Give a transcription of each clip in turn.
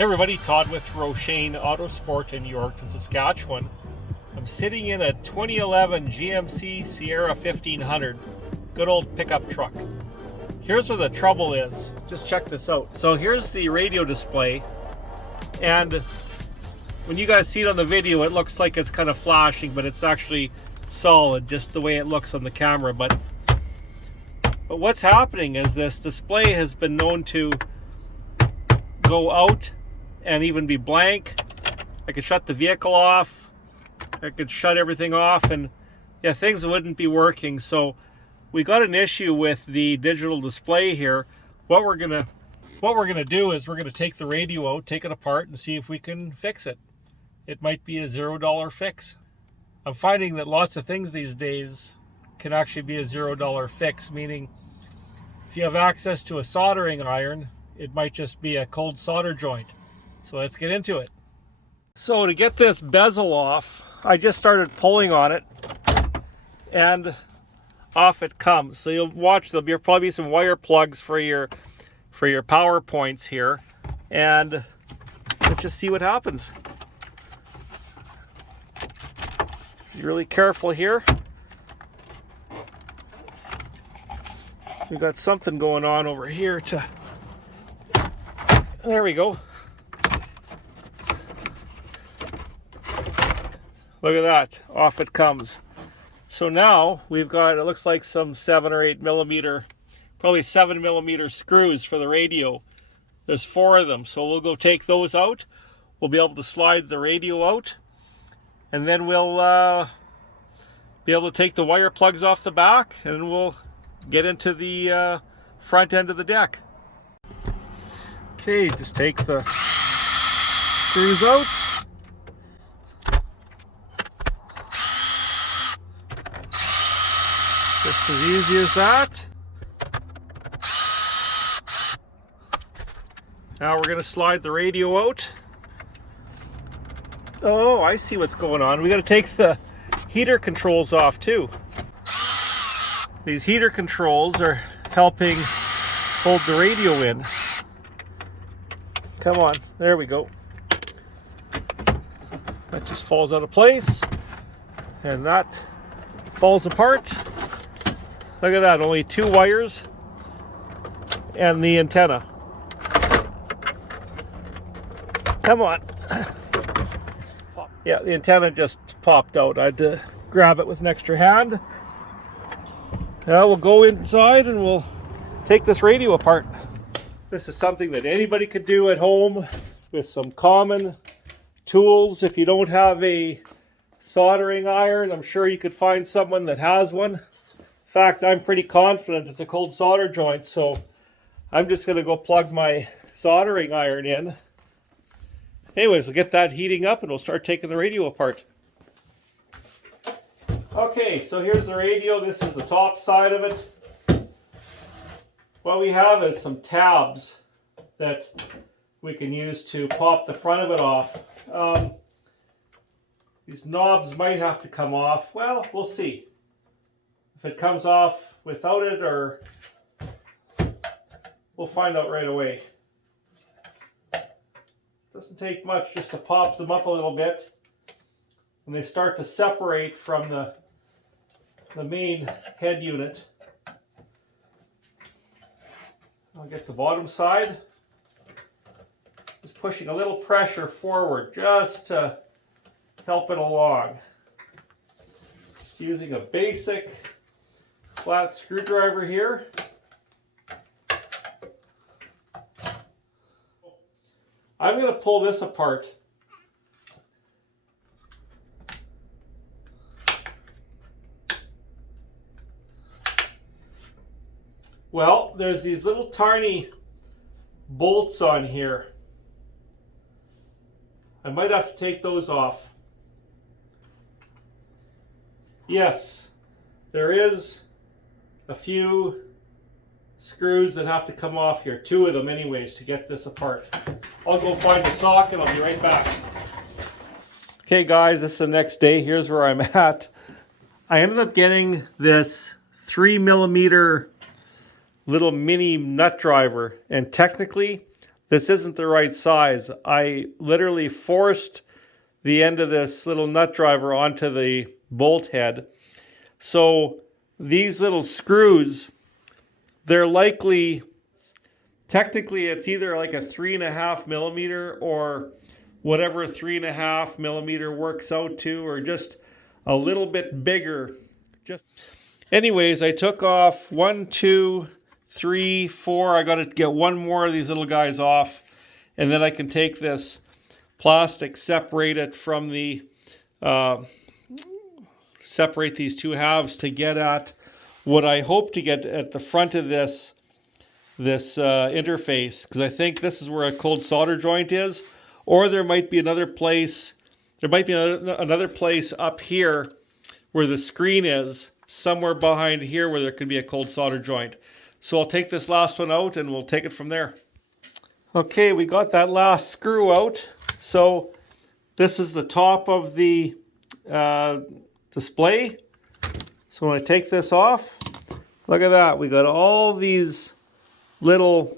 Hey everybody, Todd with Rocen Autosport in Yorkton, Saskatchewan. I'm sitting in a 2011 GMC Sierra 1500, good old pickup truck. Here's where the trouble is. Just check this out. So here's the radio display, and when you guys see it on the video, it looks like it's kind of flashing, but it's actually solid, just the way it looks on the camera. But what's happening is this display has been known to go out and even be blank. I could shut the vehicle off, I could shut everything off, and yeah, things wouldn't be working. So we got an issue with the digital display here. What we're gonna do is we're gonna take the radio out, take it apart, and see if we can fix it. It might be a $0 fix. I'm finding that lots of things these days can actually be a $0 fix, meaning if you have access to a soldering iron, it might just be a cold solder joint. So let's get into it. So to get this bezel off, I just started pulling on it, and off it comes. So you'll watch, there'll probably be some wire plugs for your power points here, and let's just see what happens. Be really careful here. We've got something going on over here there we go. Look at that, off it comes. So now we've got, it looks like some 7 or 8 millimeter, probably 7 millimeter screws for the radio. There's 4 of them, so we'll go take those out. We'll be able to slide the radio out, and then we'll be able to take the wire plugs off the back, and we'll get into the front end of the deck. Okay, just take the screws out. Just as easy as that. Now we're going to slide the radio out. Oh, I see what's going on. We got to take the heater controls off too. These heater controls are helping hold the radio in. Come on, there we go. That just falls out of place, and that falls apart. Look at that, only 2 wires and the antenna. Come on. Yeah, the antenna just popped out. I had to grab it with an extra hand. Now we'll go inside and we'll take this radio apart. This is something that anybody could do at home with some common tools. If you don't have a soldering iron, I'm sure you could find someone that has one. In fact, I'm pretty confident it's a cold solder joint, so I'm just going to go plug my soldering iron in. Anyways, we'll get that heating up and we'll start taking the radio apart. Okay, so here's the radio. This is the top side of it. What we have is some tabs that we can use to pop the front of it off. These knobs might have to come off. Well, we'll see if it comes off without it, or we'll find out right away. Doesn't take much just to pop them up a little bit, and they start to separate from the main head unit. I'll get the bottom side. Just pushing a little pressure forward just to help it along. Just using a basic flat screwdriver here. I'm going to pull this apart. Well, there's these little tiny bolts on here. I might have to take those off. Yes, there is a few screws that have to come off here. 2 of them anyways to get this apart. I'll go find the socket. I'll be right back. Okay guys, this is the next day. Here's where I'm at. I ended up getting this 3 millimeter little mini nut driver, and technically this isn't the right size. I literally forced the end of this little nut driver onto the bolt head. So these little screws, they're likely, technically it's either like a 3.5 millimeter or whatever 3.5 millimeter works out to, or just a little bit bigger. Anyways, I took off 1, 2, 3, 4. I got to get one more of these little guys off, and then I can take this plastic, separate it from the separate these two halves to get at what I hope to get at the front of this interface, because I think this is where a cold solder joint is, or there might be another place. There might be another place up here where the screen is, somewhere behind here where there could be a cold solder joint. So I'll take this last one out and we'll take it from there. Okay, we got that last screw out. So this is the top of the display. So when I take this off, look at that. We got all these little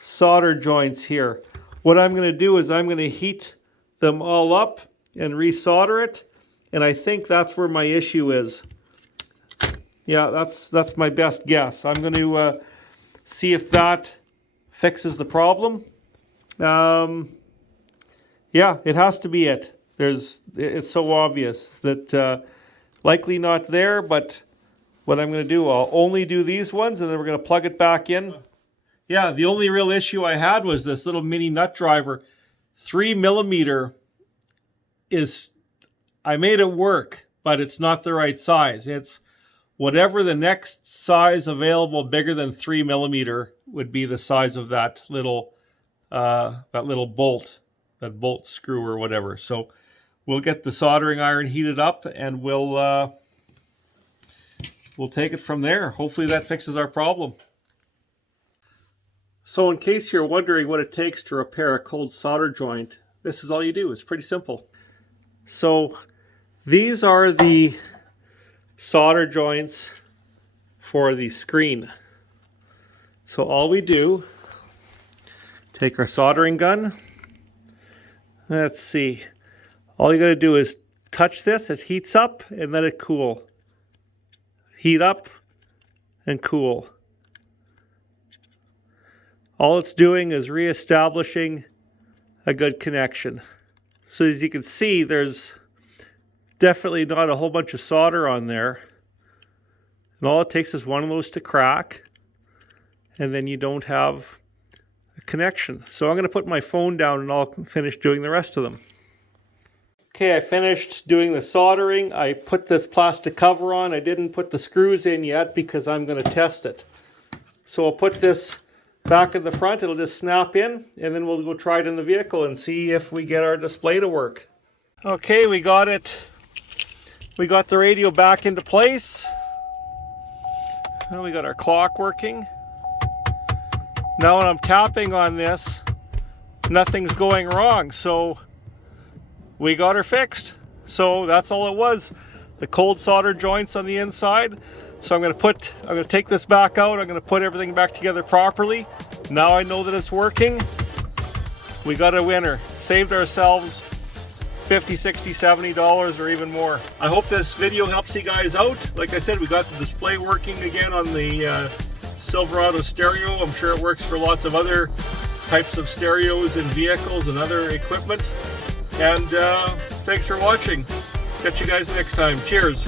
solder joints here. What I'm going to do is I'm going to heat them all up and resolder it. And I think that's where my issue is. Yeah, that's my best guess. I'm going to see if that fixes the problem. Yeah, it has to be it. It's so obvious that likely not there, but what I'm going to do, I'll only do these ones and then we're going to plug it back in. Yeah, the only real issue I had was this little mini nut driver. 3 millimeter is, I made it work, but it's not the right size. It's whatever the next size available bigger than 3 millimeter would be the size of that little bolt, that bolt screw or whatever. So we'll get the soldering iron heated up and we'll take it from there. Hopefully that fixes our problem. So in case you're wondering what it takes to repair a cold solder joint, this is all you do. It's pretty simple. So these are the solder joints for the screen. So all we do, take our soldering gun. Let's see. All you got to do is touch this. It heats up and let it cool. Heat up and cool. All it's doing is reestablishing a good connection. So as you can see, there's definitely not a whole bunch of solder on there. And all it takes is one of those to crack, and then you don't have a connection. So I'm going to put my phone down and I'll finish doing the rest of them. Okay, I finished doing the soldering. I put this plastic cover on. I didn't put the screws in yet because I'm going to test it. So I'll put this back in the front. It'll just snap in, and then we'll go try it in the vehicle and see if we get our display to work. Okay, we got it. We got the radio back into place. Now we got our clock working. Now when I'm tapping on this, nothing's going wrong. So we got her fixed. So that's all it was. The cold solder joints on the inside. So I'm going to take this back out. I'm going to put everything back together properly. Now I know that it's working. We got a winner. Saved ourselves $50, $60, $70 or even more. I hope this video helps you guys out. Like I said, we got the display working again on the Silverado stereo. I'm sure it works for lots of other types of stereos in vehicles and other equipment. And thanks for watching. Catch you guys next time. Cheers.